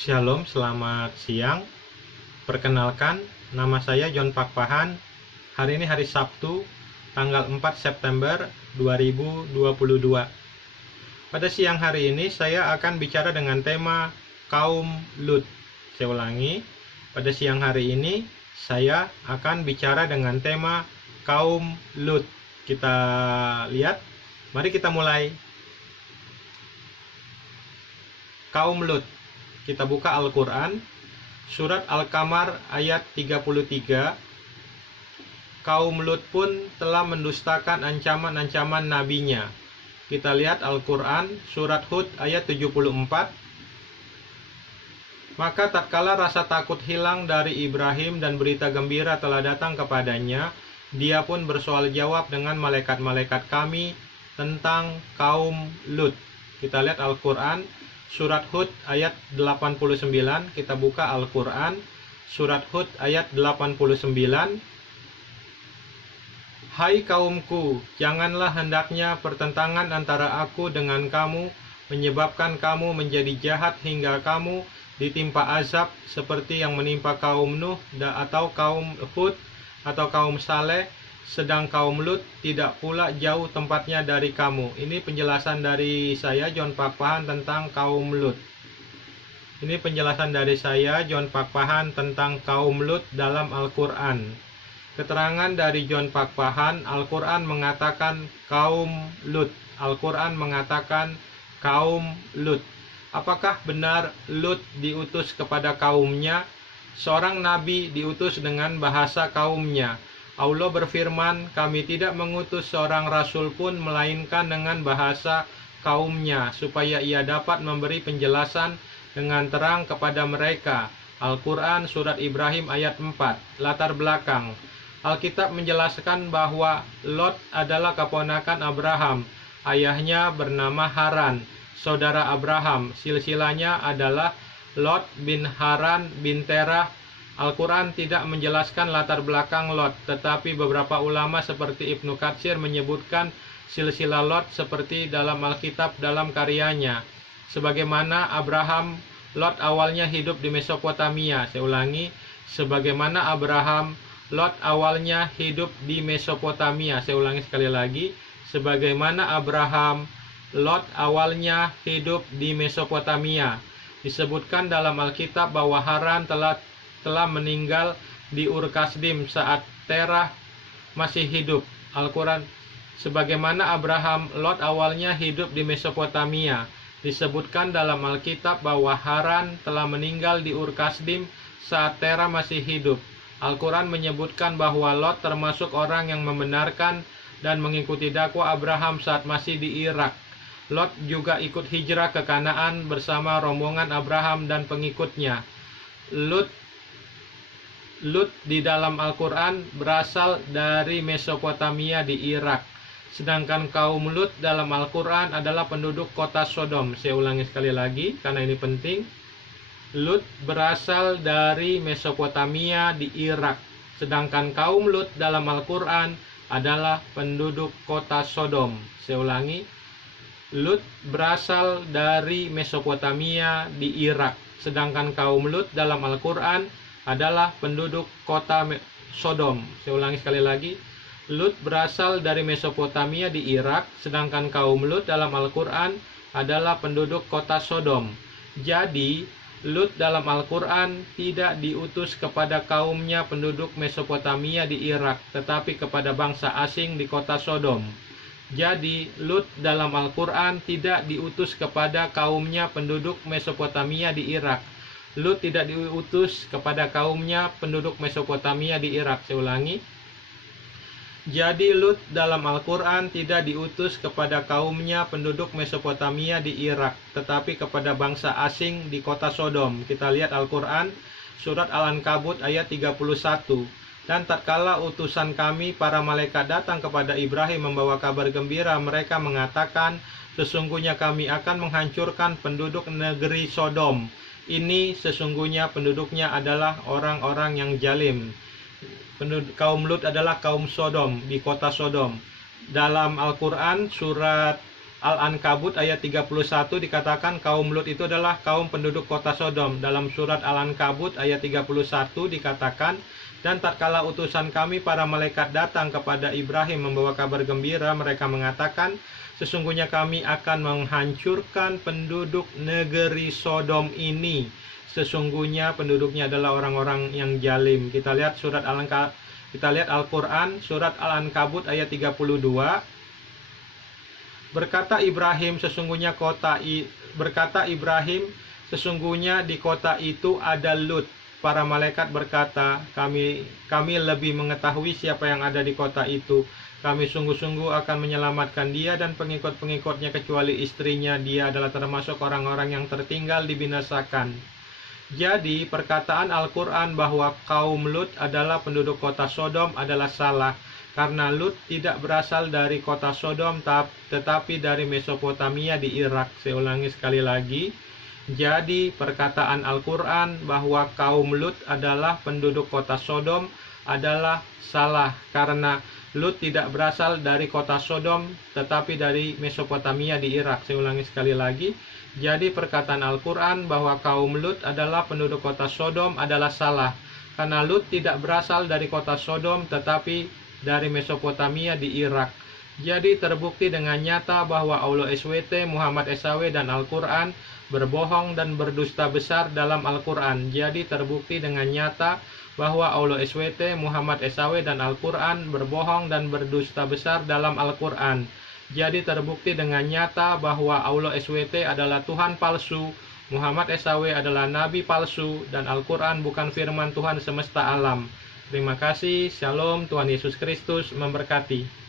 Shalom, selamat siang. Perkenalkan, nama saya John Pakpahan. Hari ini hari Sabtu, tanggal 4 September 2022. Pada siang hari ini saya akan bicara dengan tema kaum Lut. Saya ulangi, pada siang hari ini saya akan bicara dengan tema kaum Lut. Kita lihat, mari kita mulai. Kaum Lut. Kita buka Al-Quran, surat Al-Qamar ayat 33. Kaum Lut pun telah mendustakan ancaman-ancaman nabinya. Kita lihat Al-Quran, surat Hud ayat 74. Maka tatkala rasa takut hilang dari Ibrahim dan berita gembira telah datang kepadanya, dia pun bersoal jawab dengan malaikat-malaikat kami tentang kaum Lut. Kita lihat Al-Quran, surat Hud ayat 89. Kita buka Al-Quran, surat Hud ayat 89. Hai kaumku, janganlah hendaknya pertentangan antara aku dengan kamu menyebabkan kamu menjadi jahat hingga kamu ditimpa azab seperti yang menimpa kaum Nuh atau kaum Hud atau kaum Saleh, sedang kaum Lut tidak pula jauh tempatnya dari kamu. Ini penjelasan dari saya, John Pakpahan, tentang kaum Lut. Ini penjelasan dari saya, John Pakpahan, tentang kaum Lut dalam Al-Quran. Keterangan dari John Pakpahan, Al-Quran mengatakan kaum Lut. Al-Quran mengatakan kaum Lut. Apakah benar Lut diutus kepada kaumnya? Seorang nabi diutus dengan bahasa kaumnya. Allah berfirman, kami tidak mengutus seorang rasul pun melainkan dengan bahasa kaumnya, supaya ia dapat memberi penjelasan dengan terang kepada mereka. Al-Quran surat Ibrahim ayat 4. Latar belakang. Alkitab menjelaskan bahwa Lot adalah keponakan Abraham. Ayahnya bernama Haran, saudara Abraham. Silsilahnya adalah Lot bin Haran bin Terah. Al-Quran tidak menjelaskan latar belakang Lot, tetapi beberapa ulama seperti Ibnu Katsir menyebutkan silsilah Lot seperti dalam Alkitab dalam karyanya. Sebagaimana Abraham, Lot awalnya hidup di Mesopotamia. Saya ulangi, sebagaimana Abraham, Lot awalnya hidup di Mesopotamia. Saya ulangi sekali lagi, sebagaimana Abraham, Lot awalnya hidup di Mesopotamia. Disebutkan dalam Alkitab bahwa Haran telah meninggal di Ur-Kasdim saat Terah masih hidup. Al-Quran, sebagaimana Abraham, Lot awalnya hidup di Mesopotamia. Disebutkan dalam Alkitab bahwa Haran telah meninggal di Ur-Kasdim saat Terah masih hidup. Al-Quran menyebutkan bahwa Lot termasuk orang yang membenarkan dan mengikuti dakwah Abraham saat masih di Irak. Lot juga ikut hijrah ke Kanaan bersama rombongan Abraham dan pengikutnya. Lut di dalam Al-Quran berasal dari Mesopotamia di Irak. Sedangkan kaum Lut dalam Al-Quran adalah penduduk kota Sodom. Saya ulangi sekali lagi karena ini penting. Lut berasal dari Mesopotamia di Irak. Sedangkan kaum Lut dalam Al-Quran adalah penduduk kota Sodom. Saya ulangi. Lut berasal dari Mesopotamia di Irak. Sedangkan kaum Lut dalam Al-Quran adalah penduduk kota Sodom. Saya ulangi sekali lagi. Lut berasal dari Mesopotamia di Irak, sedangkan kaum Lut dalam Al-Quran adalah penduduk kota Sodom. Jadi, Lut dalam Al-Quran tidak diutus kepada kaumnya penduduk Mesopotamia di Irak, tetapi kepada bangsa asing di kota Sodom. Jadi, Lut dalam Al-Quran tidak diutus kepada kaumnya penduduk Mesopotamia di Irak. Lut tidak diutus kepada kaumnya penduduk Mesopotamia di Irak. Saya ulangi. Jadi Lut dalam Al-Quran tidak diutus kepada kaumnya penduduk Mesopotamia di Irak, tetapi kepada bangsa asing di kota Sodom. Kita lihat Al-Quran, surat Al-Ankabut ayat 31. Dan tatkala utusan kami, para malaikat datang kepada Ibrahim membawa kabar gembira, mereka mengatakan, sesungguhnya kami akan menghancurkan penduduk negeri Sodom. Ini sesungguhnya penduduknya adalah orang-orang yang jalim. Kaum Lut adalah kaum Sodom di kota Sodom. Dalam Al-Quran surat Al-Ankabut ayat 31 dikatakan kaum Lut itu adalah kaum penduduk kota Sodom. Dalam surat Al-Ankabut ayat 31 dikatakan, dan tatkala utusan kami para malaikat datang kepada Ibrahim membawa kabar gembira, mereka mengatakan, sesungguhnya kami akan menghancurkan penduduk negeri Sodom ini. Sesungguhnya penduduknya adalah orang-orang yang jalim. Kita lihat Al-Quran, surat Al-Ankabut ayat 32. Berkata Ibrahim, sesungguhnya di kota itu ada Lut. Para malaikat berkata, kami lebih mengetahui siapa yang ada di kota itu. Kami sungguh-sungguh akan menyelamatkan dia dan pengikut-pengikutnya kecuali istrinya. Dia adalah termasuk orang-orang yang tertinggal dibinasakan. Jadi perkataan Al-Quran bahwa kaum Lut adalah penduduk kota Sodom adalah salah. Karena Lut tidak berasal dari kota Sodom, tetapi dari Mesopotamia di Irak. Saya ulangi sekali lagi. Jadi perkataan Al-Quran bahwa kaum Lut adalah penduduk kota Sodom adalah salah. Karena Lut tidak berasal dari kota Sodom, tetapi dari Mesopotamia di Irak. Saya ulangi sekali lagi. Jadi perkataan Al-Quran bahwa kaum Lut adalah penduduk kota Sodom adalah salah. Karena Lut tidak berasal dari kota Sodom, tetapi dari Mesopotamia di Irak. Jadi terbukti dengan nyata bahwa Allah SWT, Muhammad SAW, dan Al-Quran berbohong dan berdusta besar dalam Al-Quran. Jadi terbukti dengan nyata bahwa Allah SWT, Muhammad SAW, dan Al-Quran berbohong dan berdusta besar dalam Al-Quran. Jadi terbukti dengan nyata bahwa Allah SWT adalah Tuhan palsu, Muhammad SAW adalah Nabi palsu, dan Al-Quran bukan firman Tuhan semesta alam. Terima kasih, Shalom, Tuhan Yesus Kristus memberkati.